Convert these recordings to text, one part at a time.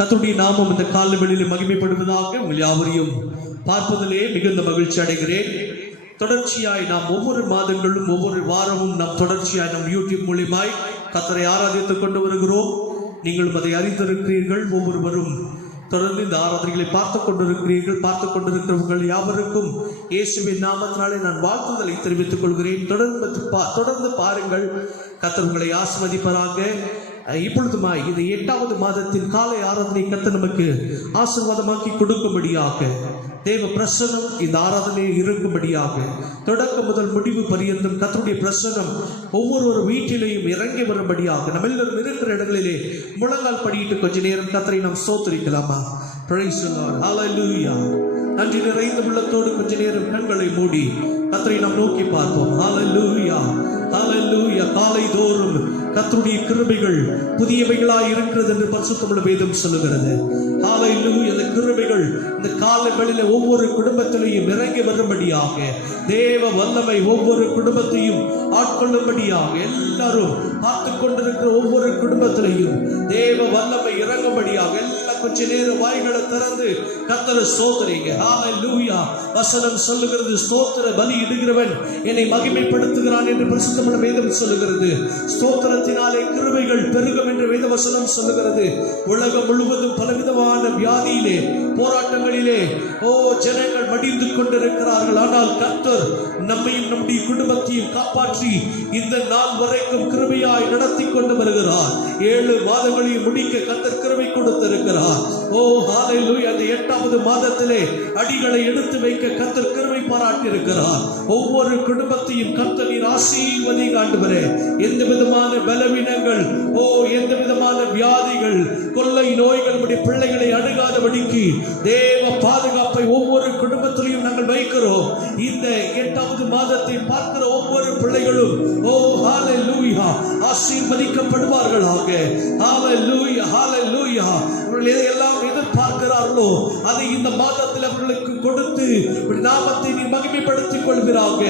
கர்த்தருடைய நாமம் இந்த காலவெளியிலே மகிமைப்படுவதாக உங்கள் யாவரையும் பார்ப்பதிலே மிகுந்த மகிழ்ச்சி அடைகிறேன். தொடர்ச்சியாய் நாம் ஒவ்வொரு மாதங்களும் ஒவ்வொரு வாரமும் நாம் தொடர்ச்சியாய் நம் யூடியூப் மூலியமாய் கர்த்தரை ஆராதித்துக் கொண்டு வருகிறோம். நீங்களும் அதை அறிந்திருக்கிறீர்கள். ஒவ்வொருவரும் தொடர்ந்து இந்த ஆராதனைகளை பார்த்துக் கொண்டிருக்கிறவர்கள் யாவருக்கும் இயேசுவின் நாமத்தினாலே நான் வாழ்த்துதலை தெரிவித்துக் கொள்கிறேன். தொடர்ந்து பாருங்கள். கர்த்தர் உங்களை ஆசீர்வதிப்பாராக. இப்பொழுதுமாய் இந்த 8வது மாதத்தின் காலை ஆராதனை கர்த்தர் நமக்கு ஆசீர்வாதமாக்கி கொடுக்கும்படியாக, தேவ பிரசன்னம் இந்த ஆராதனையில் இருக்கும்படியாக, தொடக்க முதல் முடிவு பரியந்தம் கர்த்தருடைய பிரசன்னம் ஒவ்வொரு வீட்டிலையும் இறங்கி வரும்படியாக, நம்ம எல்லாரும் இருக்கிற இடங்களிலே முழங்கால் படியிட்டு கொஞ்ச நேரம் கர்த்தரை நாம் ஸ்தோத்திரிக்கலாமா? பிரைஸ் தி லார்ட், ஹalleluya. நன்றி நிறைந்த உள்ளத்தோடு கொஞ்ச நேரம் கண்களை மூடி கர்த்தரை நாம் நோக்கி பார்ப்போம். ஹalleluya, ஹalleluya. காலை தோறும் கர்த்தருடைய கிருபைகள் புதியவைகளாய் இருக்கிறது என்று பரிசுத்த வேதம் சொல்லுகிறது. ஹalleluya. இந்த கிருபைகள் இந்த காலை வேளையிலே ஒவ்வொரு குடும்பத்திலையும் இறங்கி வரும்படியாக, தேவ வல்லமை ஒவ்வொரு குடும்பத்தையும் ஆட்கொள்ளும்படியாக, எல்லாரும் பார்த்து கொண்டிருக்கிற ஒவ்வொரு குடும்பத்திலையும் தேவ வல்லமை இறங்கும்படியாக எல்லாம் கொஞ்ச நேரம் வாய்களை திறந்து கர்த்தரை ஸ்தோத்திரிங்க. ஹalleluya. வசனம் சொல்லுகிறது, ஸ்தோத்திர பலி இடுகிறவன் என்னை மகிமைப்படுத்துகிறான் என்று பரிசுத்த வேதம் சொல்லுகிறது. ஸ்தோத்திரத்தினாலே கிருபைகள் பெருகும் என்று வேத வசனம் சொல்லுகிறது. உலகம் முழுவதும் பலவிதமான வியாதியிலே, போராட்டங்களிலே ஜனங்கள் மடிந்து கொண்டிருக்கிறார்கள். ஆனால் கர்த்தர் நம்மையும் நம்முடைய குடும்பத்தையும் காப்பாற்றி இந்த நாள் வரைக்கும் கிருபையாய் நடத்தி கொண்டு வருகிறார். 7 மாதங்களையும் முடிக்க கர்த்தர் கிருபை கொடுத்திருக்கிறார். ஹalleluya. அந்த 8வது மாதத்திலே அடிகளை எடுத்து வைக்க கர்த்தர் கிருபை பாராட்டி இருக்கிறார். ஒவ்வொரு குடும்பத்தையும் கர்த்தர் ஆசீர்வதிங்க ஆண்டவரே. எந்த விதமான பலவீனங்கள், எந்த விதமான வியாதிகள், கொள்ளை நோய்கள் நம்முடைய பிள்ளைகளை அணுகாதபடிக்கு தேவ பாதுகாப்பை ஒவ்வொரு குடும்பத்திலையும் நாங்கள் வைக்கிறோம். இந்த 8வது மாதத்தை பார்க்கிற ஒவ்வொரு பிள்ளைகளும் ஹalleluya ஆசீர்வதிக்கப்படுவார்களாக. ஹalleluya, ஹalleluya. அவர்கள் எதையெல்லாம் எதிர்பார்க்கிறார்களோ அதை இந்த மாதத்தில் அவர்களுக்கு கொடுத்து நாமத்தை நீ மகிமைப்படுத்திக் கொள்கிறாங்க.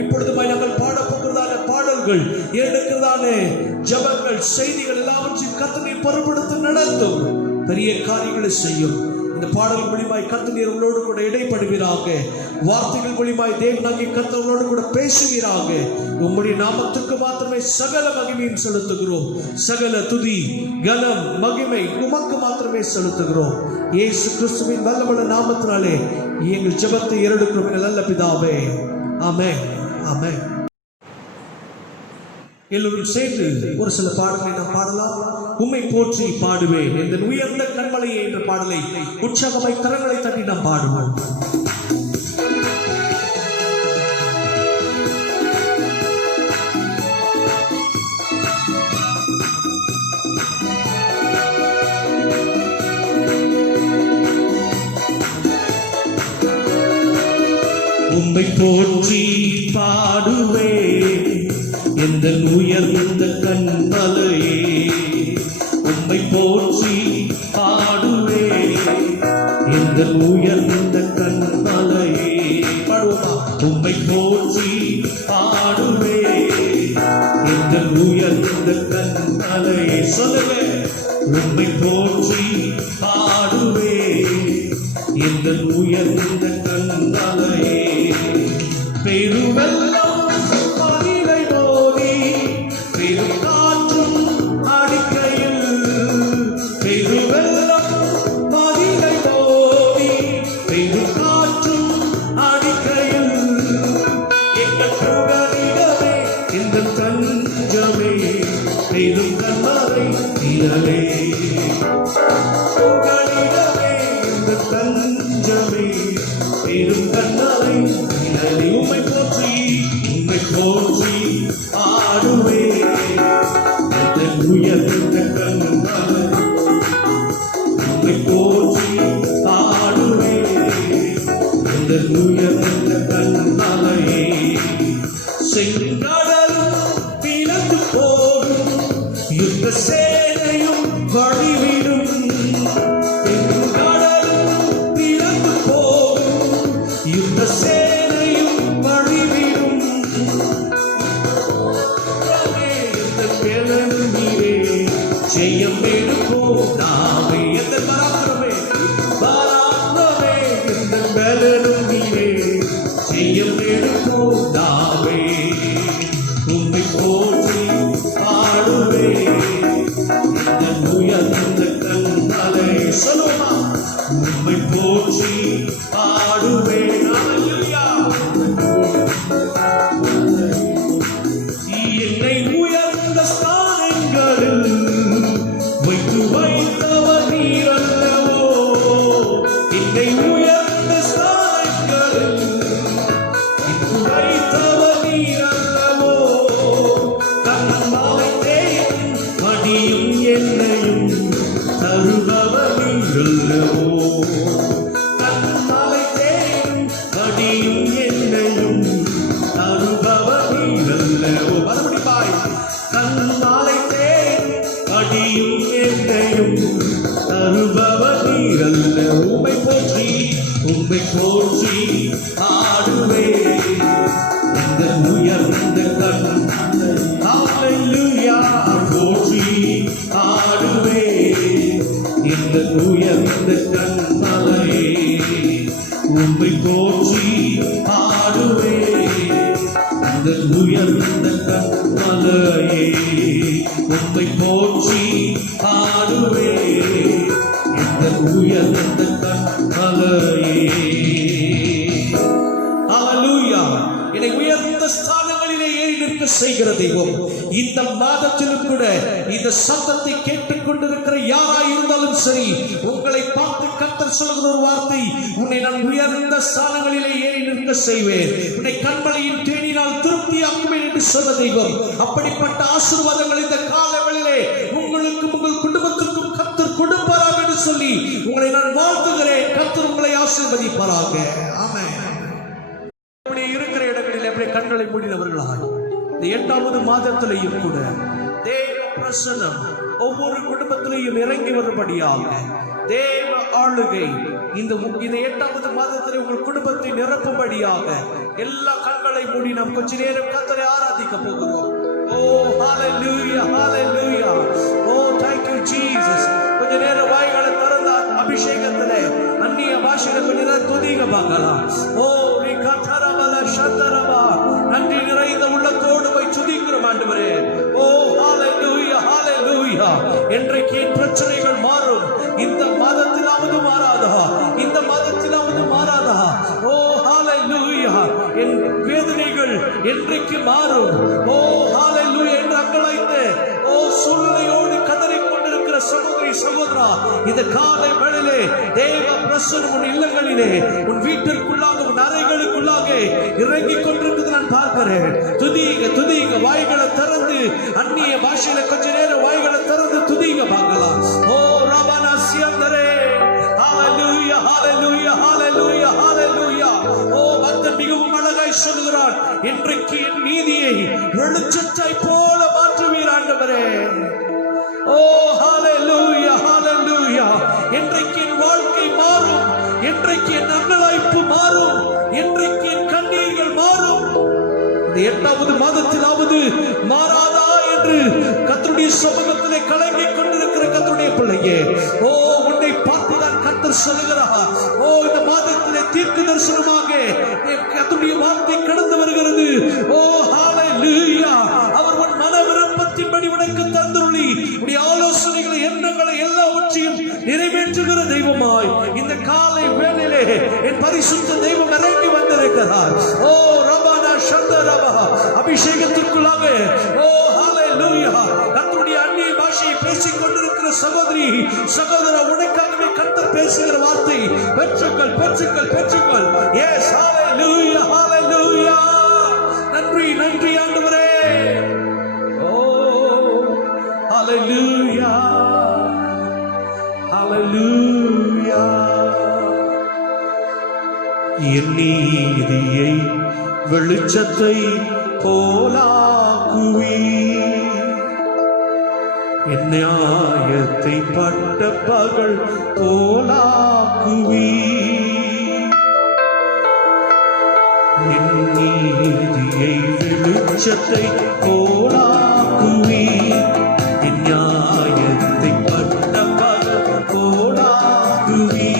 இப்பொழுது நாங்கள் பாடப்போகிறதான பாடல்கள், எடுக்கிறதான ஜபங்கள், செய்திகள் எல்லாவற்றையும் கர்த்தர் நீர் பொறுப்படுத்தி நடத்தும். பெரிய காரியங்களை செய்யும். இந்த பாடல் மூலியமாய் கர்த்தர் உங்களோடு கூட இடைப்படுவீராக. வார்த்தைகள் மூலியமாய் தேவனாகிய கர்த்தர் உங்களோடு கூட பேசுவீராக. உம்முடைய நாமத்துக்கு மாத்திரமே சகல மகிமையும் செலுத்துகிறோம். சகல துதி, கனம், மகிமை உமக்கு மாத்திரமே செலுத்துகிறோம். இயேசு கிறிஸ்துவின் வல்லமையுள்ள நாமத்தினாலே எங்கள் ஜெபத்தை ஏறெடுக்கிறோம் நல்ல பிதாவே. ஆமென், ஆமென். எல்லோரும் சேர்ந்து ஒரு சில பாடல்களை நாம் பாடலாம். உம்மை போற்றி பாடுவேன் என்ற உயர்ந்த கண்மலையே என்ற பாடலை உற்சாகமாய் கரங்களை தட்டி நாம் பாடுவோம். உம்மை போற்றி பாடுவேன் எந்த உயர்ந்த கண்மலையே, உம்மை போற்றி பாடுவேன் எந்த உயர்ந்த கண்மலையே. பாடுவோமா? உம்மை போற்றி பாடுவேன் எந்த உயர்ந்த கண்மலையே. சொல்லுங்க. உம்மை போற்றி பாடுவேன் எந்த உயர்ந்த கண்மலையே. பெருவெல்லம் உம்மை போற்றி ஆடுவேன் உயர்ந்த கண்மலை. உம்மை போற்றி ஆடுவேன் உயர்ந்த கண்மலையே. செங்கடலும் பிளந்து போடும், யுத்த சேனையும் வழிவிடும். செங்கடலும் பிளந்து போடும், யுத்த சேனையும் சொல்லுமா உம்மை போற்றி பாடுவேன் என்னை உயர்ந்த ஸ்தானங்களில் வைத்து வைத்தவர் நீர் அல்லவோ என்னை உயர்ந்த ஸ்தானங்களில் வைத்து வைத்தவர் நீர் அல்லவோ கண்ணாலை தேயும் மடியும் என்னையும் தருபவர் நீர் அல்லவோ கண்ணாலை தேயும் மடியும் என்னையும் தருபவர் நீர் அல்லவோ கண்ணாலை தேயும் மடியும் என்னையும் தருபவர் நீர் அல்லவோ உம்மை போற்றி ஆடுவே இந்த உயர்ந்த கண் ஹல்லேலூயா போற்றி ஆடுவே இந்த உயர்ந்த கண்மலையே உம்மை போற்றி ஆடுவே இந்த உயர்ந்த கண்மலையே உம்மை போற்றி ஆடுவே இந்த உயர்ந்த கண்மலையே ஹல்லேலூயா என்னை உயர்ந்த ஸ்தானங்களிலே ஏறி நிற்க செய்கிற தெய்வம் இந்த மாதத்திலும் கூட இந்த சத்தத்தை கேட்டுக்கொண்டிருக்கிற யாராய் இருந்தாலும் சரி உங்களை பார்த்து கர்த்தர் சொல்கிற ஒரு வார்த்தை உன்னை நான் உயர்ந்த ஸ்தானங்களிலே ஏறி நிற்க செய்வேன் உன்னை கண்மலையின் தேனினால் திருப்தியாக்குவேன் என்று சொன்ன தெய்வம் அப்படிப்பட்ட ஆசீர்வாதங்கள் இந்த காலங்களிலே உங்களுக்கும் உங்கள் குடும்பத்திற்கும் கர்த்தர் கொடுப்பாராக என்று சொல்லி உங்களை நான் வாழ்த்துகிறேன் கர்த்தர் உங்களை ஆசீர்வதிப்பாராக ஆமென் இருக்கிற இடங்களில் அப்படியே கண்களை மூடினவர்களாக இந்த 8வது மாதத்திலேயும் கூட தேவ பிரசன்னம் ஒவ்வொரு குடும்பத்திலேயும் இறங்கி வரும்படியாக தேவ ஆளுகை இந்த 8வது மாதத்திலே உங்கள் குடும்பத்தை நிரப்பும்படியாக எல்லா கண்களை மூடி நாம் கொஞ்ச நேரம் கர்த்தரை ஆராதிக்க போகிறோம். ஓ ஹalleluya ஹalleluya ஓ thank you Jesus. கொஞ்ச நேரம் வாய்களை திறந்த அபிஷேகத்திலே அந்நிய பாஷையில கொஞ்ச நேரம் துதிக்க பார்க்கலாம். ஓ நீ கத்தரவல சந்தரவா நன்றி நிறைந்த உள்ளத்தோடு போய் துதிக்கிறோம் ஆண்டவரே. ஓ ஹalleluya ஹalleluya என்றைக்கு பிரச்சனைகள் மாறும் இந்த மாதத்திலாவது மாறாதா இந்த மாதத்திலாவது மாறாதா. ஓ ஹalleluya என் வேதனைகள் என்றைக்கு மாறும். ஓ ஹalleluya என்று அங்கலாய்த்து ஓ சூழ்நிலையோடு கதறிக்கொண்டிருக்கிற சகோதரி சகோதரா இந்த காலை வேளையிலே தேவ பிரசன்னம் உன் இல்லங்களிலே உன் வீட்டிற்குள்ளாக உன் அறைகளுக்குள்ளாக இறங்கிக் கொண்டிருக்கிறது நான் பார்க்கிறேன். துதிங்க வாய்களை திறந்து அந்நிய பாஷையில கொஞ்ச நேரம் வாய்களை திறந்து துதிங்க பார்க்கலாம். ஓ ரபனா சியந்தரே ஹalleluya ஹalleluya ஹalleluya ஹalleluya. ஓ பக்தன் மிகவும் அழகாய் சொல்கிறான் இன்றைக்கு என் நீதியை வெளிச்சத்தை போல மாற்றுவீர் ஆண்டவரே. ஓ ஹalleluya ஹalleluya இன்றைக்கு என் வாழ்க்கை மாறும் இன்றைக்கு என் அங்கலாய்ப்பு மாறும் இன்றைக்கு என் கண்ணீர்கள் மாறும். இந்த 8வது மாதத்திலாவது மாறாதா என்று கர்த்தருடைய சமூகத்திலே கலங்கிக் கொண்டிருக்கிற கர்த்தருடைய பிள்ளையே ஓ உன்னை பார்த்துதான் கர்த்தர் சொல்லுகிறார். ஓ இந்த மாதத்திலே தீர்க்க தரிசனமாக கர்த்தருடைய வார்த்தை கடந்து வருகிறது. ஓ ஹalleluya அவர் உன் மன விருப்பத்தின்படி உனக்கு தந்துள்ளி உடைய ஆலோசனைகளை எண்ணங்களை எல்லாவற்றையும் நிறைவேற்றுகிற தெய்வமாய் இந்த காலை வேளையிலே என் பரிசுத்த தெய்வம் இறங்கி வந்திருக்கிறார். ஓ ரபனா சந்தரவா அபிஷேகத்திற்குள்ளாக ஓ ஹalleluya கர்த்தருடைய அந்நிய பாஷையை பேசிக் கொண்டிருக்கிற சகோதரி சகோதரா உனக்காகவே கர்த்தர் பேசுகிற வார்த்தை பெற்றுக்கள் எஸ் ஹalleluya ஹalleluya நன்றி ஆண்டவரே. ஓ ஹalleluya ஹalleluya என் நீதியை வெளிச்சத்தை போலாக்குவி என் நியாயத்தை பட்ட பகல் போலாக்குவி என் நீதியை வெளிச்சத்தை போலாக்குவி என் நியாயத்தை பட்ட பகல் போலாக்குவி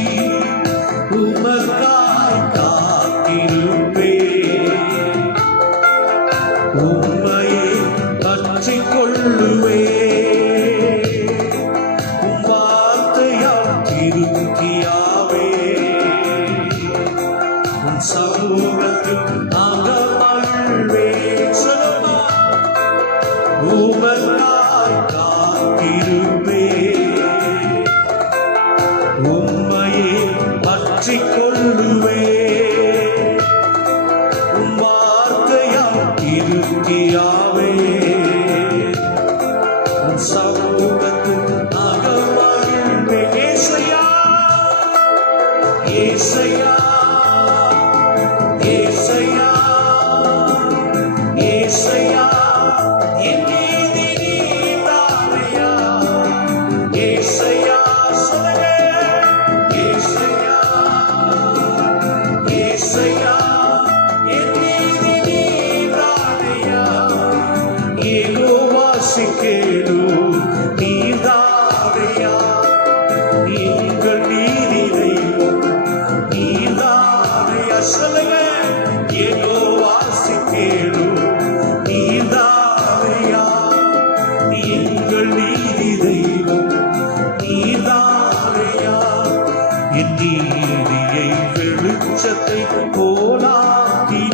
உமக்காய் காத்திருப்பே உம்மையை பற்றிக் கொள்ளுவே வார்த்தையால் உம்மையே பற்றிக் கொள்ளுவே உம் வார்த்தையால் இருக்கியாவே உம் சமூகத்தில் அகமகிழ்வே ஏசையா ஏசையா ஏசையா ஏசையா என் நீதி நீதானையா ஏசையா சொல்லுங்க ஏசையா ஏசையா என் நீதி நீதானையா யெகோவா சிக்கேலு நீதானையா எங்கள் நீதி தெய்வம் நீதானையா சொல்லுங்க யெகோவா சிக்கேலு நீதானையா எங்கள் நீதி தெய்வம் நீதானையா என் நீதியை வெளிச்சத்தை போலாக்கி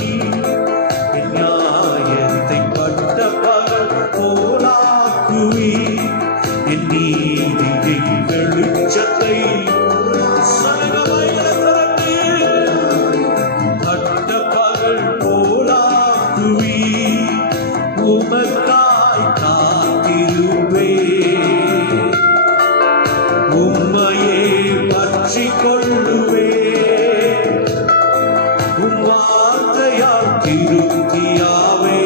என் நியாயத்தை பட்ட பகல் போலாக்குவி என் நீதியை வெளிச்சத்தை சலகமாய்களை திறந்து பட்ட பகல் போலாக்குவி உமக்காய் காத்திருப்பே உம்மையே பற்றிக் கொள்ளுவே உம் வார்த்தையால் திருப்தியாவே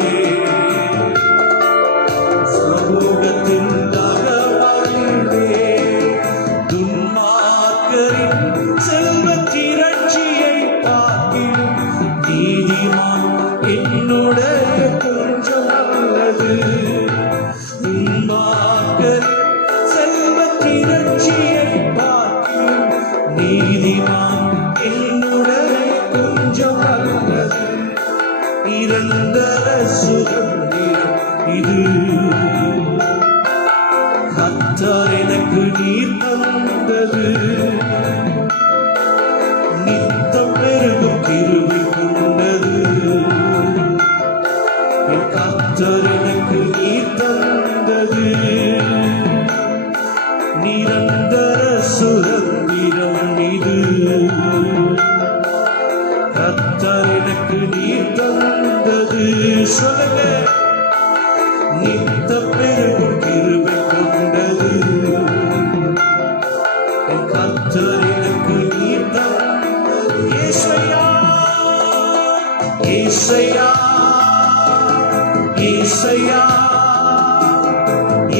சமூகத்தின் தகவல்வே துன்மார்க்கரின் செல்வத் திரட்சியை பார்க்கிலும் நீதிமான் என்னுடைய கொஞ்சம் நல்லது துன்மார்க்கரின் செல்வத் திரட்சியை பார்க்கிலும் நீதிமான் என்னுடைய கொஞ்சம் நல்லது நிரந்தர சுதந்திரம் இது கர்த்தர் எனக்கு நீர் தந்தது நித்தம் பெருகும் கிருபை கொண்டது என் கர்த்தர் எனக்கு நீர் தந்தது நிரந்தர சுதந்திரம் இது கர்த்தர் எனக்கு நீர் தந்தது சொல்லுங்க நித்த பெருகும் கிருபை கொண்டது என் கர்த்தர் எனக்கு நீர் தந்தது ஏசையா ஏசையா ஏசையா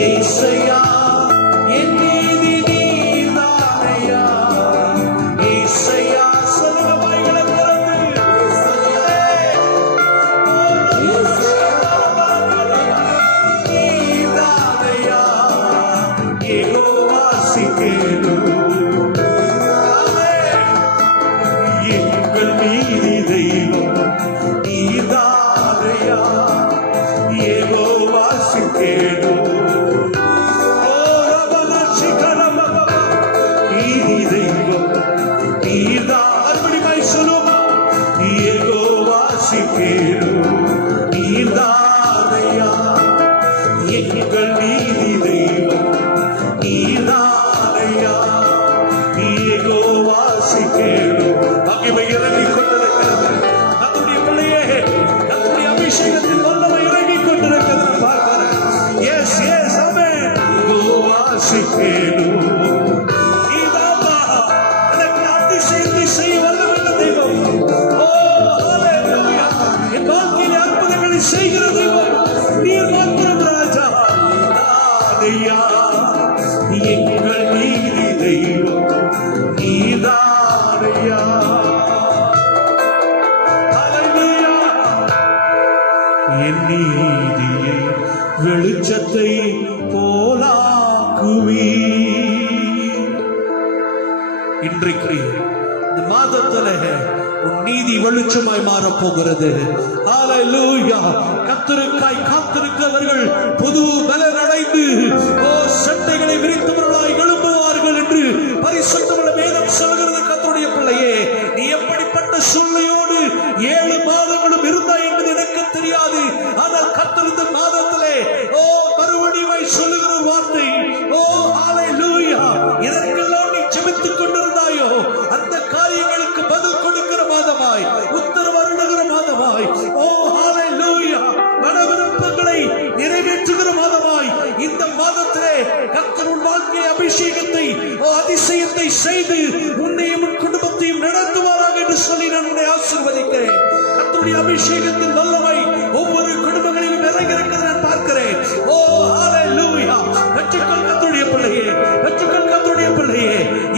ஏசையா என் நீதி நீதானையா ஏசையா சொல்லுங்க வாய்களை திறந்து நீதானையா யெகோவா சிக்கேலு எங்கள் நீதி தெய்வம் நீதானையா யெகோவா சிக்கேலு நீதி தெய்வம் நீதான் அறுபடிமாய் சொல்லுமா யெகோவா சிக்கேலு நீதானையா எங்கள் நீதி தெய்வம் நீதானையா யெகோவா சிக்கேலு மகிமை இறங்கிக் கொண்டிருக்கிறது நம்முடைய பிள்ளையே நம்முடைய அபிஷேகத்தில் வல்லமை இறங்கிக் கொண்டிருக்கிறது பார்க்கிறேன் எஸ் எஸ் ஆமென் யெகோவா சிக்கேலு நீதாமா எனக்கு அதிசயத்தை செய்ய வல்லமையுள்ள தெய்வம் ஓ ஹalleluya என் வாழ்க்கையில் அற்புதங்களை செய்கிற தெய்வம் நீர் மாத்திரம் ராஜா நீதானையா எங்கள் நீதி தெய்வம் நீதானையா ஹalleluya என் நீதியை வெளிச்சத்தை போலாக்குவி இன்றைக்கு இந்த மாதத்துல உன் நீதி வெளிச்சமாய் மாறப் போகிறது ஹalleluya கர்த்தருக்காய் காத்திருக்கிறவர்கள் புது பலன் அடைந்து ஓ சட்டைகளை விரித்தவர்களாய் எழும்புவார்கள் என்று பரிசுத்தமுள்ள வேதம் சொல்கிறது கர்த்தருடைய பிள்ளையே நீ எப்படிப்பட்ட சூழ்நிலையோடு 7 மாதங்களும் இருந்தாய் என்பது எனக்கு தெரியாது ஆனால் கர்த்தர் இந்த மாதத்திலே ஓ மறுபடியும் சொல்லுகிற வார்த்தை ஓ ஹalleluya இதற்கெல்லாம் நீ ஜெபித்துக் கொண்டு அதிசயத்தை செய்து உன்னையும் உன் குடும்பத்தையும் நடத்துவாராக என்று சொல்லி நான் உன்னை ஆசீர்வதிக்கிறேன். கர்த்தருடைய அபிஷேகத்தின் வல்லமை ஒவ்வொரு குடும்பங்களிலும் இறங்கியிருக்கிறது நான் பார்க்கிறேன். ஓ ஹalleluya. வெற்றிக்கொள் கர்த்தருடைய பிள்ளையே, வெற்றிக்கொள் கர்த்தருடைய பிள்ளையே.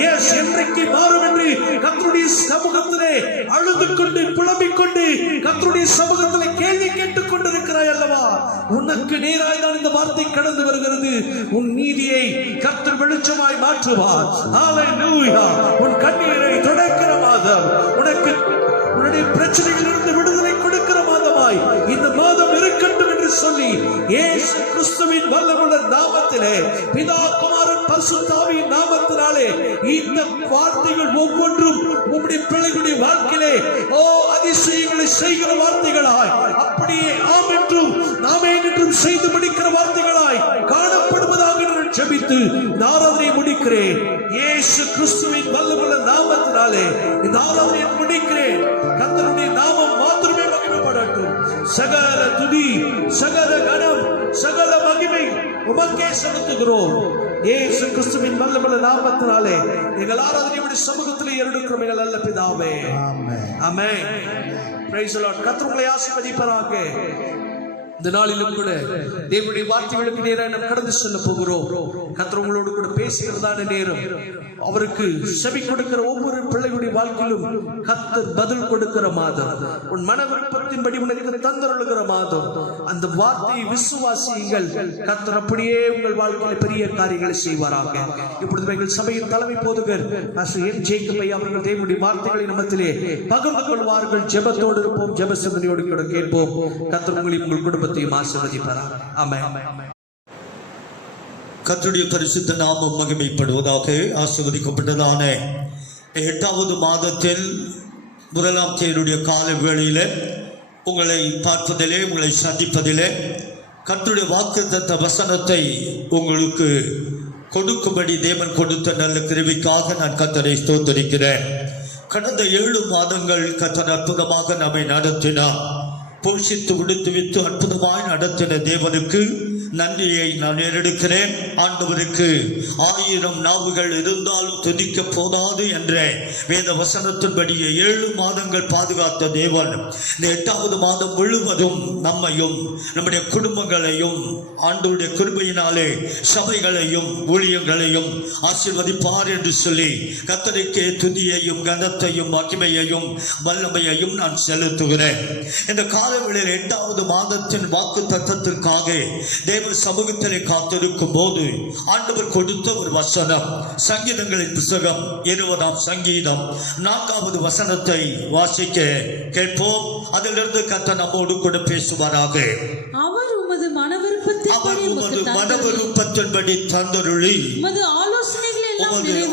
எஸ், என்றைக்கு மாறும் என்று கர்த்தருடைய சமூகத்திலே அழுது கொண்டு புலம்பிக் கொண்டு கர்த்தருடைய சமூகத்திலே கேள்வி கேட்டுக் கொண்டிருக்கிறாய் அல்லவா? உனக்கு நேராய் தான் இந்த வார்த்தை கடந்து வருகிறது. உன் நீதியை கர்த்தர் வெளிச்சமாய் மாற்றுவார். ஹalleluya. உன் கண்ணீரை துடைக்கிற மாதம், உனக்கு உன்னுடைய பிரச்சனைகளிலிருந்து விடுதலை கொடுக்கிற மாதமாய் இந்த மாதம் இருக்கட்டும் என்று சொல்லி இயேசு கிறிஸ்துவின் வல்லமுள்ள நாமத்திலே, பிதா குமாரன் பரிசுத்த ஆவியின் நாமத்தினாலே இந்த வார்த்தைகள் ஒவ்வொன்றும் உம்முடைய பிள்ளைகளுடைய வாழ்க்கையிலே ஓ அதிசயங்களை செய்கிற வார்த்தைகளாய், அப்படியே ஆம் என்றும் ஆமென் என்றும் செய்து முடிக்கிற வார்த்தைகளாய் காணப்படுவதாக நான் ஜெபித்து இந்த ஆராதனையை முடிக்கிறேன். இயேசு கிறிஸ்துவின் வல்லமுள்ள நாமத்தினாலே இந்த ஆராதனையை முடிக்கிறேன். கர்த்தருடைய நாமம் மாத்திரமே மகிமைப்படட்டும். சகல துதி, சகல கனம், சகல மகிமை உமக்கே செலுத்துகிறோம். இயேசு கிறிஸ்துவின் வல்லமுள்ள நாமத்தினாலே எங்கள் ஆராதனையுடைய சமூகத்திலே ஏறெடுக்கிறோம் எங்கள் நல்ல பிதாவே. ஆமென். Praise the lord. கர்த்தர் உங்களை ஆசீர்வதிப்பாராக. இந்த நாளிலும் கூட தேவனுடைய வார்த்தைகளுக்கு நேராக நாம் கடந்து செல்ல போகிறோம். கர்த்தர் உங்களோடு கூட பேசுகிறதான நேரம், அவருக்கு செவி கொடுக்கிற ஒவ்வொரு பிள்ளைகளுடைய வாழ்க்கையிலும் கர்த்தர் பதில் கொடுக்கிற மாதம், உன் மன விருப்பத்தின்படி உனக்கு தந்தருளுகிற மாதம். அந்த வார்த்தையை விசுவாசியுங்கள். கர்த்தர் அப்படியே உங்கள் வாழ்க்கையில் பெரிய காரியங்களை செய்வாராக. இப்பொழுது எங்கள் சபையின் தலைமை போதுகர் என் ஜேக்கப் ஐயா அவர்கள் தேவனுடைய வார்த்தைகளை நம்மத்திலே பகிர்ந்து கொள்வார்கள். ஜெபத்தோடு இருப்போம், ஜெப சிந்தனையோடு கூட கேட்போம். கர்த்தர் உங்களையும் உங்கள் குடும்பத்தையும் ஆசீர்வதிப்பாராக. ஆமென். கர்த்தருடைய பரிசுத்த நாமம் மகிமைப்படுவதாக. ஆசீர்வதிக்கப்பட்டதான 8வது மாதத்தில் 1ஆம் தேதியுடைய கால வேளையிலே உங்களை பார்ப்பதிலே, உங்களை சந்திப்பதிலே கர்த்தருடைய வாக்குத்தத்த வசனத்தை உங்களுக்கு கொடுக்கும்படி தேவன் கொடுத்த நல்ல கிருபைக்காக நான் கர்த்தரை ஸ்தோத்திரிக்கிறேன். கடந்த 7 மாதங்கள் கர்த்தர் அற்புதமாக நம்மை நடத்தினார். போஷித்து விடுத்து அற்புதமாய் நடத்தின தேவனுக்கு நன்றியை நான் ஏறெடுக்கிறேன். ஆண்டவருக்கு 1000 நாவுகள் இருந்தாலும் துதிக்க போதாது என்ற வேத வசனத்தின்படியே 7 மாதங்கள் பாதுகாத்த தேவன் இந்த 8வது மாதம் முழுவதும் நம்மையும் நம்முடைய குடும்பங்களையும் ஆண்டவருடைய கிருபையினாலே சபைகளையும் ஊழியங்களையும் ஆசீர்வதிப்பார் என்று சொல்லி கர்த்தருக்கே துதியையும் கனத்தையும் மகிமையையும் வல்லமையையும் நான் செலுத்துகிறேன். இந்த காலவெளியில் 8வது மாதத்தின் வாக்கு தத்தத்திற்காக தேவ சமூகத்திலே காத்திருக்கும் போது ஆண்டவர் கொடுத்த ஒரு வசனம், சங்கீதங்களின் புத்தகம் 20ஆம் சங்கீதம் 4வது வசனத்தை வாசிக்க கேட்போம். அதிலிருந்து கர்த்தர் நம்மோடு கூட பேசுவாராக. அவர் உமது மனவிருப்பத்தின்படி தந்தருளி உமது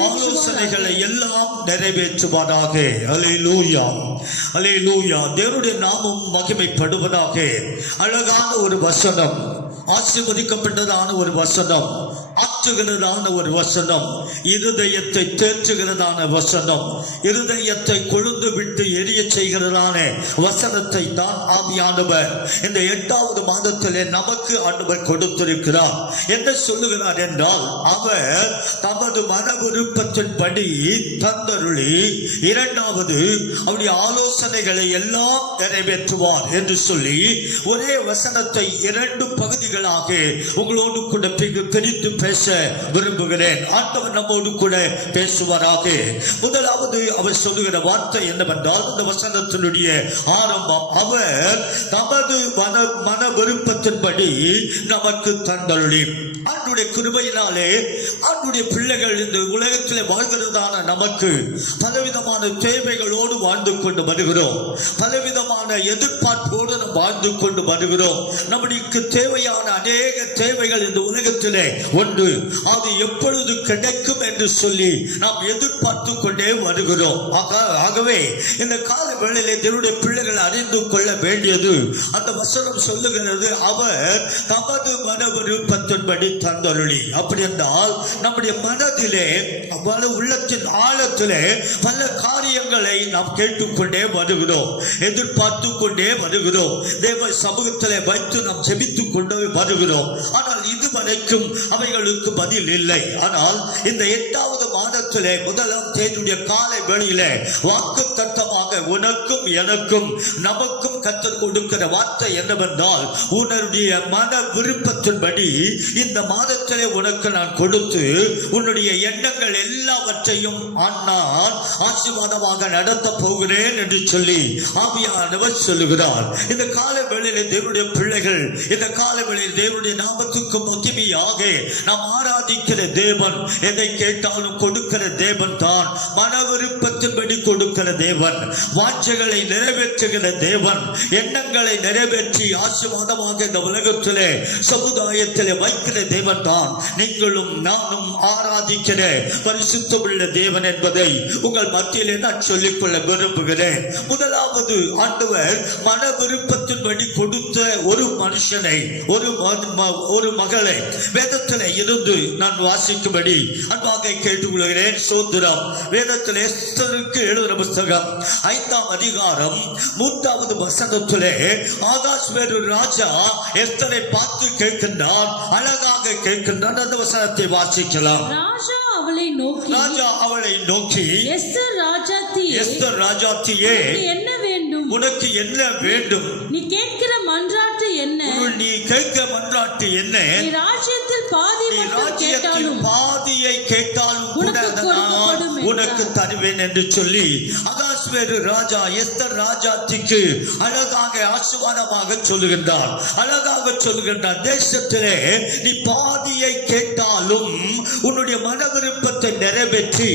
ஆலோசனைகளை எல்லாம் நிறைவேற்றுவாராக. அல்லேலூயா, அல்லேலூயா. தேவனுடைய நாமம் மகிமைப்படுவதாக. அழகான ஒரு வசனம், ஆசீர்வதிக்கப்பட்டதான ஒரு வசனம், ஆற்றுகிறதான ஒரு வசனம், இருதயத்தை தேற்றுகிறதான வசனம், இருதயத்தை கொழுந்து விட்டு எரிய செய்கிறதான வசனத்தை தான் ஆவியானவர் இந்த 8வது மாதத்திலே நமக்கு ஆண்டவர் கொடுத்திருக்கிறார். என்ன சொல்லுகிறார் என்றால், அவர் தமது மன விருப்பத்தின்படி தந்தருளி 2வது அவருடைய ஆலோசனைகளை எல்லாம் நிறைவேற்றுவார் என்று சொல்லி ஒரே வசனத்தை 2 பகுதிகளாக உங்களோடு கூட பிரித்து பேச விரும்புகிறேன். ஆண்டவர் நம்மோடு கூட பேசுவாராக. முதலாவது அவர் சொல்லுகிற வார்த்தை என்னவென்றால், இந்த வசனத்தினுடைய ஆரம்பம், அவர் தமது மன விருப்பத்தின்படி நமக்கு தந்தருளி. ஆண்டுடைய கிருபையினாலே ஆண்டுடைய பிள்ளைகள் இந்த உலகத்திலே வாழ்கிறதான நமக்கு பலவிதமான தேவைகளோடு வாழ்ந்து கொண்டு வருகிறோம். பலவிதமான எதிர்பார்ப்போடு நாம் வாழ்ந்து கொண்டு வருகிறோம். நம்முடைய தேவையான அநேக தேவைகள் இந்த உலகத்திலே ஒன்று, அது எப்பொழுது கிடைக்கும் என்று சொல்லி நாம் எதிர்பார்த்து கொண்டே வருகிறோம். ஆகவே இந்த கால வேளையிலே தேவனுடைய பிள்ளைகள் அறிந்து கொள்ள வேண்டியது, அந்த வசனம் சொல்லுகிறது, அவர் தமது மன விருப்பத்தின்படி தந்தருளி. அப்படி என்றால் நம்முடைய மனதிலே உள்ளத்தின் ஆழத்திலே பல காரியங்களை நாம் கேட்டுக்கொண்டே வருகிறோம், எதிர்பார்த்து கொண்டே வருகிறோம், தேவ சமூகத்திலே வைத்து நாம் ஜெபித்துக் கொண்டே வருகிறோம். ஆனால் இதுவரைக்கும் அவைகளுக்கு பதில் இல்லை. ஆனால் இந்த 8வது மாதத்திலே 1ஆம் தேதியுடைய காலை வேளையிலே வாக்குத்தத்தமாக உனக்கும் எனக்கும் நமக்கும் கர்த்தர் கொடுக்கிற வார்த்தை என்னவென்றால், உன்னுடைய மன விருப்பத்தின்படி இந்த மாதத்திலே உனக்கு நான் கொடுத்து உன்னுடைய எண்ணங்கள் எல்லாவற்றையும் நான் ஆசீர்வாதமாக நடத்த போகிறேன் என்று சொல்லி ஆவியானவர் சொல்லுகிறார். இந்த கால வேளையிலே தேவனுடைய பிள்ளைகள், இந்த கால வேளையில் தேவனுடைய நாமத்துக்கு மகிமையாக நாம் ஆராதிக்கிற தேவன் எதை கேட்டாலும் கொடுக்கிற தேவன் தான். மன விருப்பத்தின்படி கொடுக்கிற தேவன், வாஞ்சைகளை நிறைவேற்றுகிற தேவன், எண்ணங்களை நிறைவேற்றி ஆசீர்வாதமாக இந்த உலகத்திலே சமுதாயத்திலே வைக்கிற தேவன் தான் நீங்களும் நானும் ஆராதிக்கிற பரிசுத்தமுள்ள தேவன் என்பதை உங்கள் மத்தியிலே நான் சொல்லிக்கொள்ள விரும்புகிறேன். முதலாவது, ஆண்டவர் மன விருப்பத்தின்படி கொடுத்த ஒரு மனுஷனை, ஒரு மகளை வேதத்திலே இருந்து நான் வாசிக்கும்படி அன்பாக கேட்டுக்கொள்கிறேன். சோதரம் வேதத்திலே எஸ்தருக்கு எழுதின புஸ்தகம் 5ஆம் அதிகாரம் 3வது வசனத்திலே ஆகாஸ்வேரு ராஜா எஸ்தரை பார்த்து கேட்கின்றார், அழகாக கேட்கின்றார். அந்த வசனத்தை வாசிக்கலாம். ராஜா அவளை நோக்கி எஸ்தர் ராஜாத்தியே என்ன வேண்டும்? உனக்கு என்ன வேண்டும்? நீ கேட்கிற மன்றாட்டு என்ன? நீ கேட்கிற மன்றாட்டு என்ன? நீ ராஜ்யத்தில் பாதியை கேட்டாலும் கூட நான் உனக்கு தருவேன் என்று சொல்லி அகாஸ்வேரு ராஜா எஸ்தர் ராஜாத்திக்கு அழகாக ஆசீர்வாதமாக சொல்லுகின்றார். அழகாக சொல்லுகின்றார், தேசத்திலே நீ பாதியை கேட்டாலும் உன்னுடைய மன விருப்பத்தை நிறைவேற்றி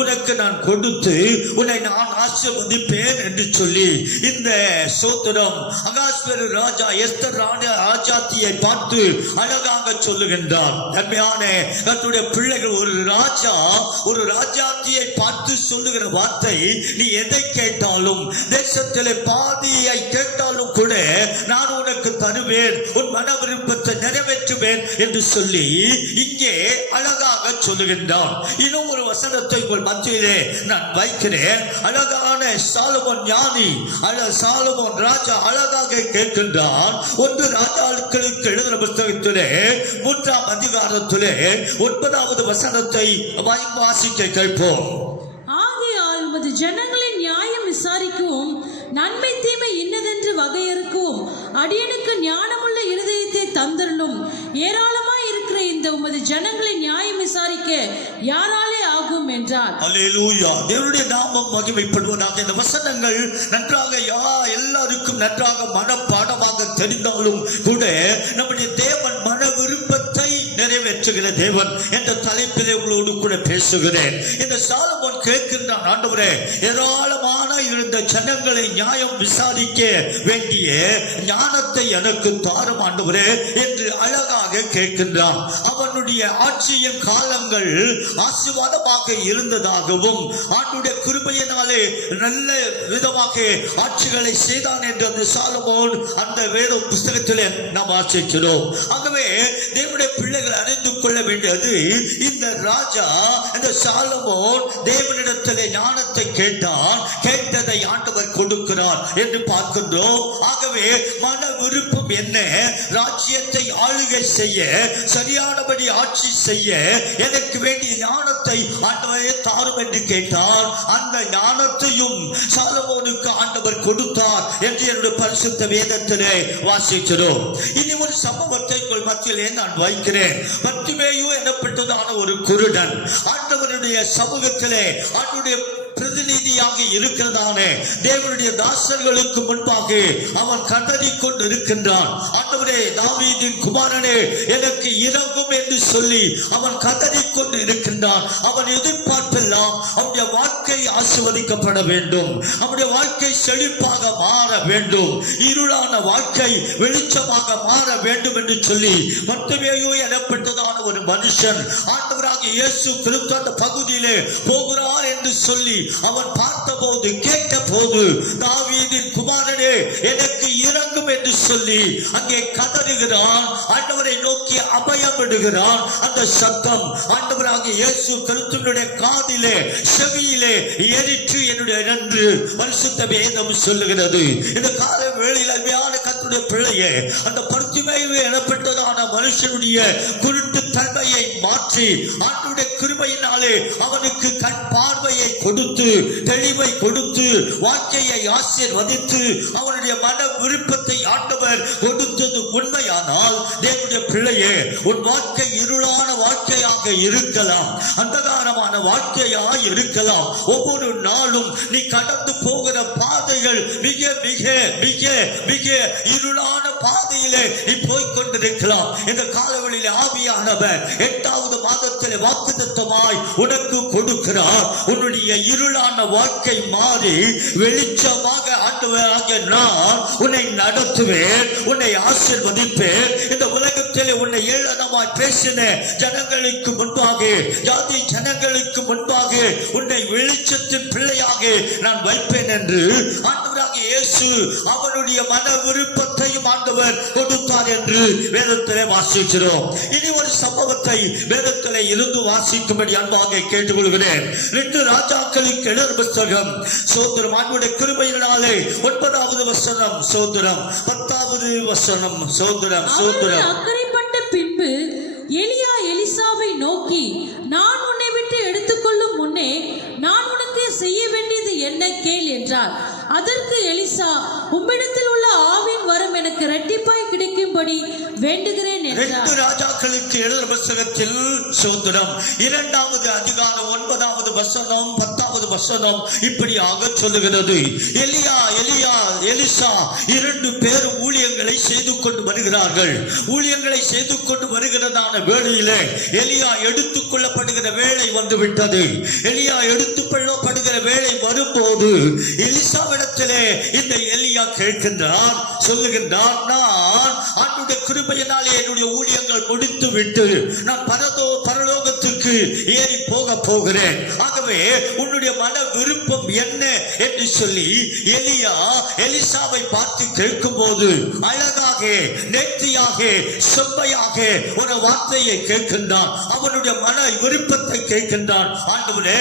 உனக்கு நான் கொடுத்து உன்னை நான் ஆசீர்வதிப்பேன் என்று சொல்லி இந்த சோத்திரம் அகாஸ்வேரு ராஜா எஸ்தர் ராஜாத்தியை பார்த்து அழகாக சொல்லுகின்றார். நன்மையான கர்த்தருடைய பிள்ளைகள், ஒரு ராஜாத்தியை பார்த்து சொல்லுகிற வார்த்தை, நீ எதை கேட்டாலும், தேசத்திலே பாதியை கேட்டாலும் கூட நான் உனக்கு தருவேன், உன் மன விருப்பத்தை நிறைவேற்றுவேன் என்று சொல்லி இங்கே அழகாக சொல்லுகின்றான். இன்னும் ஒரு வசனத்தை உங்கள் மத்தியிலே நான் வைக்கிறேன். அழகான சாலமோன் ஞானி, சாலமோன் ராஜா அழகாக கேட்கின்றான். 1 ராஜாக்களுக்கு எழுதின புத்தகத்திலே 3ஆம் அதிகாரத்திலே 9வது வசனத்தை வாசிக்க கேட்போம். ஆகையால் உமது ஜனங்களின் நியாயம் விசாரிக்கவும் நன்மை தீமை இன்னதென்று வகையறுக்கவும் அடியனுக்கு ஞானமுள்ள இருதயத்தை தந்தருளும். ஏராளமாய் இருக்கிற இந்த உமது ஜனங்களை நியாயம் விசாரிக்க யாராலே ஆகும் என்றார். அல்லேலூயா. தேவனுடைய நாமம் மகிமைப்படுவதாக. இந்த வசனங்கள் நன்றாக எல்லாருக்கும் நன்றாக மனப்பாடமாக தெரிந்தாலும் கூட நம்முடைய தேவன் மன விருப்பத்தை நிறைவேற்றுகிற தேவன் என்ற தலைப்பிலே உங்களோடு கூட பேசுகிறேன். இந்த சாலமோன் கேட்கின்றான், ஆண்டவரே, ஏராளமான இருந்த ஜனங்களை நியாயம் விசாரிக்க வேண்டிய ஞானத்தை எனக்கு தாரும் ஆண்டவரே என்று அழகாக கேட்கின்றான். அவனுடைய ஆட்சியின் காலங்கள் ஆசீர்வாதமாக இருந்ததாகவும் ஆண்டுடைய கிருபையினாலே நல்ல விதமாக ஆட்சிகளை செய்தான் என்று அந்த சாலமோன் அந்த வேத புஸ்தகத்திலே நாம் வாசிக்கிறோம். ஆகவே தேவனுடைய பிள்ளைகள் அறிந்து கொள்ள வேண்டியது, இந்த ராஜா, இந்த சாலமோன் தேவனிடத்திலே ஞானத்தை கேட்டான், கேட்டதை ஆண்டவர் கொடுக்கிறார் என்று பார்க்கின்றோம். ஆகவே மன விருப்பம் என்ன? ராஜ்யத்தை ஆளுகை செய்ய, சரியானபடி ஆட்சி செய்ய எனக்கு வேண்டிய ஞானத்தை ஆண்டவரே தாரும் என்று கேட்டார். அந்த ஞானத்தையும் சாலமோனுக்கு ஆண்டவர் கொடுத்தார் என்று என்னுடைய பரிசுத்த வேதத்திலே வாசிக்கிறோம். இனி ஒரு சம்பவத்தை உங்கள் மத்தியிலே நான் வைக்கிறேன். பர்த்திமேயு எனப்பட்டதான ஒரு குருடன் ஆண்டவருடைய சமூகத்திலே ஆண்டுடைய பிரதிநிதியாக இருக்கிறதான தேவனுடைய தாசர்களுக்கு முன்பாக அவன் கதறி கொண்டு இருக்கின்றான். ஆண்டவரே, தாவீதின் குமாரனே, எனக்கு இரங்கும் என்று சொல்லி அவன் கதறி கொண்டு இருக்கின்றான். அவன் எதிர்பார்ப்பெல்லாம் அவனுடைய வாழ்க்கை ஆசீர்வதிக்கப்பட வேண்டும், அவனுடைய வாழ்க்கை செழிப்பாக மாற வேண்டும், இருளான வாழ்க்கை வெளிச்சமாக மாற வேண்டும் என்று சொல்லி பர்த்திமேயு எனப்பட்டதான ஒரு மனுஷன் ஆண்டவராகிய இயேசு கிறிஸ்து அந்த பகுதியிலே போகிறார் என்று சொல்லி அவன் பார்த்தபோது கேட்டபோது, தாவீதின் குமாரனே எனக்கு இரங்கும் என்று சொல்லி அங்கே கதறுகிறான். ஆண்டவரை நோக்கி அபயமிடுகிறான். அந்த சத்தம் ஆண்டவராகிய இயேசு கிறிஸ்துவினுடைய காதிலே செவியிலே ஏறிற்று என்று பரிசுத்த வேதம் சொல்லுகிறது. இந்த கால வேளையில் அருமையான கர்த்தருடைய பிள்ளையே, அந்த பர்த்திமேயு எனப்பட்டதான மனுஷனுடைய குருட்டு தன்மையை மாற்றி ஆண்டவருடைய கிருபையினாலே அவனுக்கு கண் பார்வையை கொடுத்து, தெளிவை கொடுத்து, வாழ்க்கையை ஆசீர்வதித்து, அவனுடைய மன விருப்பத்தை ஆண்டவர் கொடுத்தது உண்மையானால், தேவனுடைய பிள்ளையே, உன் வாழ்க்கை இருளான வாழ்க்கையாக இருக்கலாம், அந்தகாரமான வாழ்க்கையாக இருக்கலாம். ஒவ்வொரு நாளும் நீ கடந்து போகிற பாதைகள் மிக மிக மிக மிக இருளான பாதையிலே நீ போய்கொண்டிருக்கலாம். இந்த காலவெளியிலே ஆவியானவர் 8வது மாதத்திலே வாக்குத்தத்தமாய் உனக்கு கொடுக்கிறார். உன்னுடைய இருளான வாழ்க்கை மாறி வெளிச்சமாக ஆண்டவராகிய நான் உன்னை நடத்துவேன், உன்னை ஆசீர்வதிப்பேன். இந்த உலகத்திலே உன்னை ஏளனமாய் பேசின ஜனங்களுக்கு முன்பாக, ஜாதி ஜனங்களுக்கு முன்பாக உன்னை வெளிச்சத்தின் பிள்ளையாக நான் வைப்பேன் என்று ஆண்டவராகிய இயேசு அவனுடைய மன விருப்பத்தையும் ஆண்டவர் கொடுத்தார் என்று வேதத்திலே வாசிக்கிறோம். இனி ஒரு சம்பவத்தை வேதத்திலே இருந்து வாசிக்கும்படி அன்பாக கேட்டுக்கொள்கிறேன். 2 ராஜாக்களுக்கு எழுதின புத்தகம், சோதரம் ஆண்டவருடைய கிருபையினாலே 9வது வசனம், சோதரம் 10வது வசனம், சோதரம் சோதரம். அக்கறைப்பட்ட பின்பு எலியா எலிசாவை நோக்கி, நான் உன்னை விட்டு எடுத்துக்கொள்ளும் முன்னே நான் உனக்கு செய்ய வேண்டியது என்ன கேள் என்றார். அதற்கு எலிசா, உம்மிடத்தில் உள்ள ஆவின் வரம் எனக்கு இரட்டிப்பாய் கிடைக்கும்படி வேண்டுகிறேன் என்றார். 2 ராஜாக்களுக்கு எழுதின புத்தகத்தில் சோதரம் 2வது அதிகாரம் 9வது வசனம் 10வது வசனம் இப்படியாக சொல்லுகிறது. எலியா எலியா எலிசா 2 பேரும் ஊழியங்களை செய்து கொண்டு வருகிறார்கள். ஊழியங்களை செய்து கொண்டு வருகிறதான வேளையிலே எலியா எடுத்துக் கொள்ளப்படுகிற வேளை வந்துவிட்டது. எலியா எடுத்துக் கொள்ளப்படுகிற வேளை வரும்போது எலிசாவிடத்திலே இந்த எலியா கேட்கின்றான், சொல்லுகின்றான், நான் ஆண்டவருடைய கிருபையினாலே என்னுடைய ஊழியங்கள் முடித்து விட்டு நான் பரலோகத்துக்கு ஏறி போகிறேன். ஆகவே உன்னுடைய மன விருப்பம் என்ன என்று சொல்லி எலியா எலிசாவை பார்த்து கேட்கும் போது அழகாக, நேர்த்தியாக, செம்மையாக ஒரு வார்த்தையை கேட்கின்றான். அவனுடைய மன விருப்பத்தை கேட்கின்றான். ஆண்டவரே,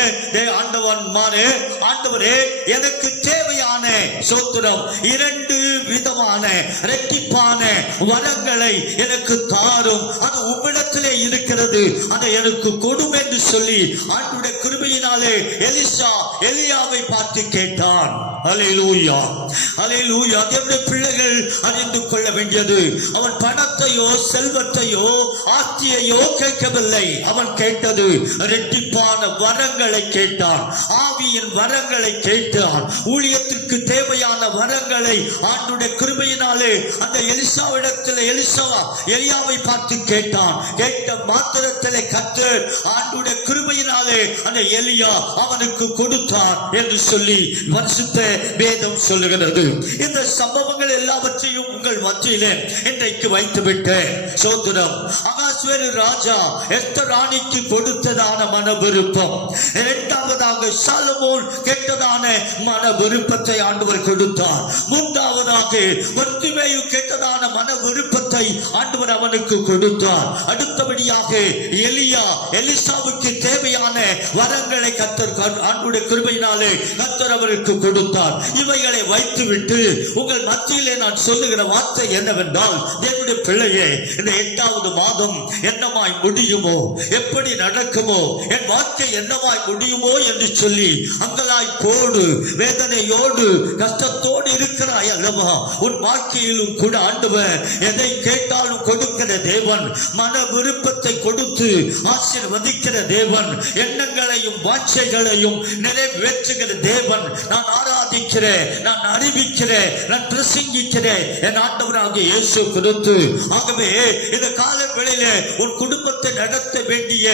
ஆண்டவன் மானே, ஆண்டவரே, எனக்கு தேவையான சோத்திரம் 2 விதமான இரட்டிப்பான வரங்களை எனக்கு தாரும். அது உம்மிடத்திலே இருக்கிறது, அதை எனக்கு கொடும் என்று சொல்லி ஆண்டவருடைய கிருபையினாலே எலிசா எலியாவை பார்த்து கேட்டான். அல்லேலூயா, அல்லேலூயா. தேவனுடைய பிள்ளைகள் அறிந்து கொள்ள வேண்டியது, அவன் பணத்தையோ செல்வத்தையோ ஆஸ்தியையோ கேட்கவில்லை. அவன் கேட்டது இரட்டிப்பான வரங்களை கேட்டான், ஆவியின் வரங்களை கேட்டான், ஊழியத்திற்கு தேவையான வரங்களை ஆண்டவருடைய கிருபையினாலே அந்த எலிசாவிடத்தில் எலியாவை பார்த்து கேட்டான். கேட்ட மாத்திரத்திலே கர்த்தர் ஆண்டவருடைய கிருபையினாலே அந்த எலியா அவனுக்கு கொடுத்தார் என்று சொல்லி பரிசுத்த வேதம் சொல்லுகிறது. இந்த சம்பவங்கள் எல்லாவற்றையும் உங்கள் மத்தியிலே இன்றைக்கு வைத்துவிட்டேன். சோதரம் அகாஸ்வேரு ராஜா எஸ்தர் ராணிக்கு கொடுத்ததான மன விருப்பம், 2வதாக சாலமோன் கேட்டதான மன விருப்பத்தை ஆண்டவர் கொடுத்தார். 3வதாக பர்த்திமேயு கேட்டதான மன விருப்பத்தை ஆண்டவர் அவனுக்கு கொடுத்தார். அடுத்தபடியாக எலியா எலிசாவுக்கு தேவையான வரங்களை கர்த்தர் ஆண்டவருடைய கிருபையினாலே கர்த்தர் அவருக்கு கொடுத்தார். இவைகளை வைத்துவிட்டு உங்கள் மத்தியிலே நான் சொல்லுகிற வார்த்தை என்னவென்றால், தேவனுடைய பிள்ளையே, இந்த 8வது மாதம் என்னமாய் முடியுமோ, எப்படி நடக்குமோ, என் வாழ்க்கை என்னமாய் முடியுமோ என்று சொல்லி அங்கலாய்ப்போடு வேதனையோடு கஷ்டத்தோடு இருக்கிறாய் அல்லவா? உன் வாழ்க்கையிலும் கூட ஆண்டவர் எதை கேட்டாலும் கொடுக்கிற தேவன், மன விருப்பத்தை கொடுத்து ஆசீர்வதிக்கிற தேவன், எண்ணங்களையும் வாஞ்சைகளையும் நிறைவேற்றுகிற தேவன். நான் ஆராதிக்கிறேன், நான் அறிவிக்கிறேன், நான் பிரசங்கிக்கிறேன் என் ஆண்டவராகிய இயேசு கிறிஸ்து. ஆகவே இந்த கால வேளையிலே உன் குடும்பத்தை நடத்த வேண்டிய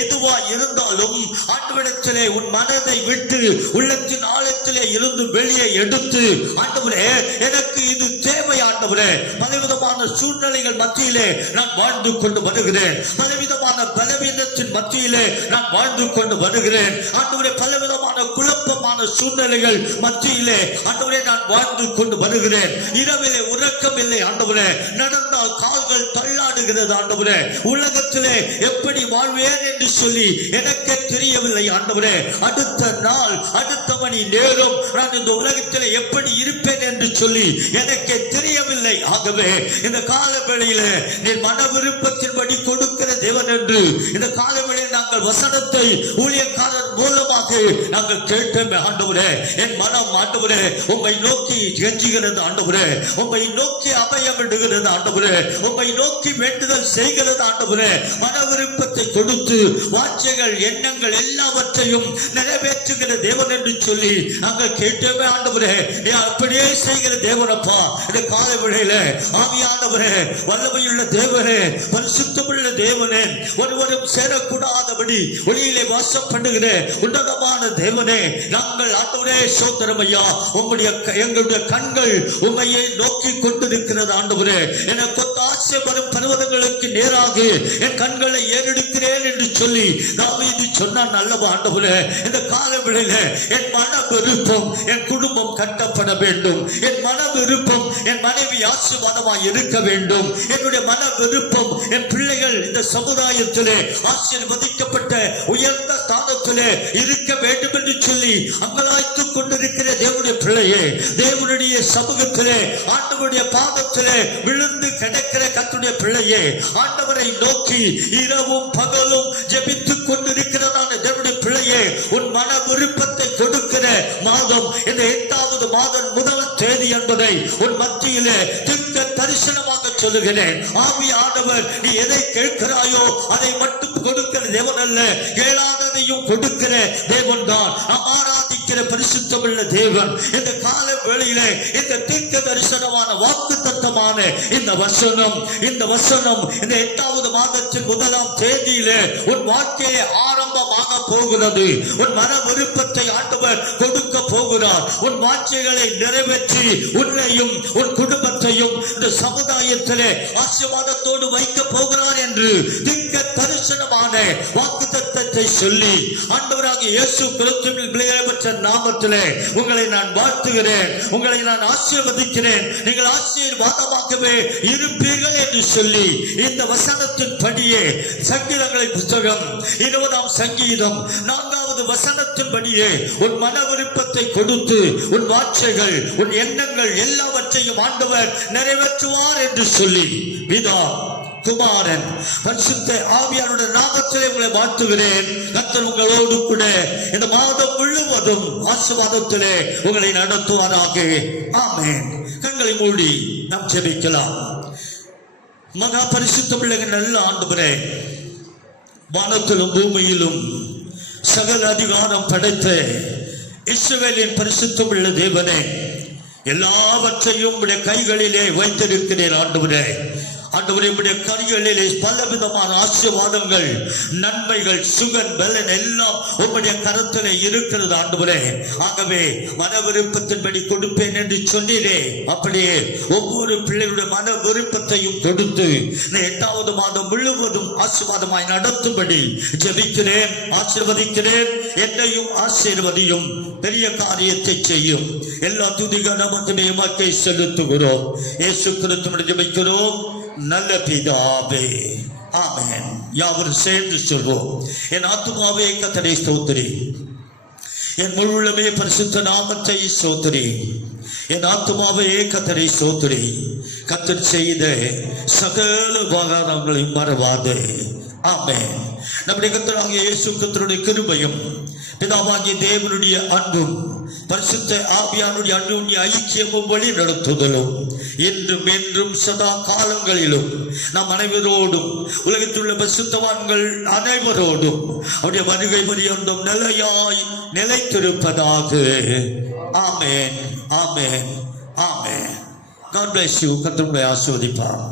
எதுவா இருந்தாலும் ஆண்டவரிடத்திலே உன் மனதை விட்டு உள்ளத்தின் ஆழத்திலே இருந்து வெளியே எடுத்து ஆண்டவரே எனக்கு இது தேவை ஆண்டவரே. பலவிதமான சூழ்நிலைகள் மத்தியிலே நான் வாழ்ந்து கொண்டு வருகிறேன். பலவிதமான பலவீனத்தின் மத்தியிலே நான் வாழ்ந்து கொண்டு வருகிறேன் ஆண்டவரே. பலவிதமான குழப்பமான சூழ்நிலைகள் மத்தியிலே ஆண்டவரே நான் வாழ்ந்து கொண்டு வருகிறேன். இரவிலே உறக்கம் இல்லை ஆண்டவரே. நடந்தால் கால்கள் தள்ளாடுகிறது ஆண்டவரே. உலகத்திலே எப்படி வாழ்வேன் என்று சொல்லி எனக்கே தெரியவில்லை ஆண்டவரே. அடுத்த நாள் அடுத்த மணி நேரம் நான் இந்த உலகத்திலே எப்படி இருப்பேன் என்று சொல்லி எனக்கே தெரியவில்லை. ஆகவே இந்த காலவேளையில நீ மன விருப்பத்தின்படி கொடுக்கிற தேவன் என்று இந்த காலவேளையில் நாங்கள் வசனத்தை ஊழியக்காரர் மூலமாக நாங்கள் கேட்டோமே ஆண்டவரே. என் மனம் ஆண்டவரே உம்மை நோக்கி கெஞ்சுகிறது ஆண்டவரே. உம்மை நோக்கி அபயம் விடுகிறது ஆண்டவரே. உம்மை நோக்கி வேண்டுதல் செய்கிறது ஆண்டவரே. மன விருப்பத்தை கொடுத்து வார்த்தைகள் எண்ணங்கள் எல்லாவற்றையும் நிறைவேற்றுகிற தேவன் என்று சொல்லி நாங்கள் கேட்டோமே ஆண்டவரே. நீ அப்படியே செய்கிற தேவனப்பா. இந்த கால வேளையில ஆவியானவரே, வல்லமையுள்ள தேவனே, பரிசுத்தமுள்ள தேவனே, ஒருவரும் சேரக்கூடாதபடி ஒளியிலே வாசம் பண்ணுகிற உன்னதமான தேவனே, நாங்கள் ஆண்டவரே சோதரம் ஐயா. எங்களுடைய கண்கள் உண்மையை நோக்கி கொண்டிருக்கிறது ஆண்டவரே. எனக்கு ஆசை வரும் பர்வதங்களுக்கு நேராக என் கண்களை ஏறெடுக்கிறேன் என்று சொல்லி தாவீது சொன்னான் அல்லவா ஆண்டவரே. இந்த கால வேளையில என் மன விருப்பம் என் குடும்பம் கட்டப்பட வேண்டும். என் மன விருப்பம் என் மனைவி ஆசீர்வாதமாய் இருக்க வேண்டும். என்னுடைய மன விருப்பம் என் பிள்ளைகள் இந்த சமுதாயத்திலே ஆசீர்வதிக்கப்பட்ட உயர்ந்த ஸ்தானத்திலே இருக்க வேண்டும் என்று சொல்லி அங்கலாய்த்துக் கொண்டிருக்கிற தேவனுடைய பிள்ளையே, தேவனுடைய சமூகத்திலே ஆண்டவருடைய பாதத்திலே விழுந்து கிடக்கிற கர்த்தருடைய பிள்ளையே, ஆண்டவரை நோக்கி இரவும் பகலும் ஜெபித்துக் கொண்டிருக்கிறதான தேவனுடைய பிள்ளையே, உன் மன விருப்பத்தை கொடுக்கிற மாதம் இந்த 8வது மாதம் 1 தேதி என்பதை உன் மத்தியிலே திட்ட தரிசனமாக சொல்லுகிறேன். ஆவியானவர் நீ எதை கேட்கிறாயோ அதை மட்டும் கொடுக்கிற தேவன் அல்ல, கேளாததையும் கொடுக்கிற தேவன் தான். நாம் ஆராதிக்கிற பரிசுத்தமுள்ள தேவன். இந்த கால வேளையிலே இந்த தீர்க்க தரிசனமான வாக்கு தத்தமான இந்த வசனம் இந்த 8வது மாதத்தின் 1ஆம் தேதியிலே உன் வாழ்க்கையை ஆரம்பமாக போகிறது. உன் மன விருப்பத்தை ஆண்டவர் கொடுக்க போகிறார். உன் வாஞ்சைகளை நிறைவேற்றி உன்னையும் உன் குடும்பத்தையும் இந்த சமுதாயத்திலே ஆசீர்வாதத்தோடு வைக்க போகிறார் என்று திக்க தரிசனமான வாக்குத்தத்தத்தை சொல்லி ஆண்டவராக இயேசு கிறிஸ்துவின் விலையேறப்பெற்ற நாமத்திலே உங்களை நான் வாழ்த்துகிறேன். உங்களை நான் ஆசீர்வதிக்கிறேன். நீங்கள் ஆசீர்வாதமாகவே இருப்பீர்கள் என்று சொல்லி இந்த வசனத்தின் படியே சங்கீதங்களின் புத்தகம் 20ஆம் சங்கீதம் 4வது வசனத்தின் படியே உன் மன விருப்பத்தை கொடுத்து உன் வார்த்தைகள் உன் எண்ணங்கள் எல்லாவற்றையும் ஆண்டவர் நிறைவேற்றுவார் என்று சொல்லி பிதா குமாரன் பரிசுத்த ஆவியானுடைய நாமத்திலே உங்களை வாழ்த்துகிறேன். கர்த்தர் உங்களோடு கூட இந்த மாதம் முழுவதும் ஆசீர்வாதத்திலே உங்களை நடத்துவாராக. ஆமென். கண்களை மூடி நாம் ஜெபிக்கலாம். மகா பரிசுத்தமுள்ள நல்ல ஆண்டவரே, வானத்திலும் பூமியிலும் சகல அதிகாரம் படைத்த இஸ்ரவேலின் பரிசுத்தமுள்ள தேவனே, எல்லாவற்றையும் உடைய கைகளிலே வைத்திருக்கிறேன் ஆண்டவரே. ஆண்டவரே, உடைய கைகளிலே பலவிதமான ஆசீர்வாதங்கள், நன்மைகள், சுகன், பலன் எல்லாம் உம்முடைய கரத்திலே இருக்கிறது ஆண்டவரே. ஆகவே மன விருப்பத்தின்படி கொடுப்பேன் என்று சொன்னீரே, அப்படியே ஒவ்வொரு பிள்ளைகளுடைய மன விருப்பத்தையும் கொடுத்து இந்த 8வது மாதம் முழுவதும் ஆசீர்வாதமாய் நடத்தும்படி ஜெபிக்கிறேன், ஆசீர்வதிக்கிறேன். என்னையும் ஆசீர்வதியும், பெரிய காரியத்தை செய்யும். எல்லா துதிக நமக்கு மக்கை செலுத்துகிறோம். இயேசு கிறிஸ்துவிடம் ஜெபிக்கிறோம் நல்ல பிதாவே. ஆமென். யாவரும் சேர்ந்து சொல்வோம். என் ஆத்துமாவே கர்த்தரை ஸ்தோத்திரி, என் முழுமே பரிசுத்த நாமத்தை ஸ்தோத்திரி. என் ஆத்துமாவே கர்த்தரை ஸ்தோத்திரி. கர்த்தர் செய்த சகல உபகாரங்களையும் மறவாதே. ஆமென். நம்முடைய கர்த்தராகிய இயேசு கிறிஸ்துவின் கிருபையும் பிதாவாகிய தேவனுடைய அன்பும் பரிசுத்த ஆவியானுடைய அன்புடைய ஐக்கியமும் வழி நடத்துதலும் என்றும் என்றும் சதா காலங்களிலும் நாம் அனைவரோடும் உலகத்தில் உள்ள பரிசுத்தவான்கள் அனைவரோடும் அவருடைய வருகை பரியந்தம் நிலையாய் நிலைத்திருப்பதாக. ஆமென். ஆமென். ஆமென். God bless you. கர்த்தர் உங்களை ஆசீர்வதிப்பார்.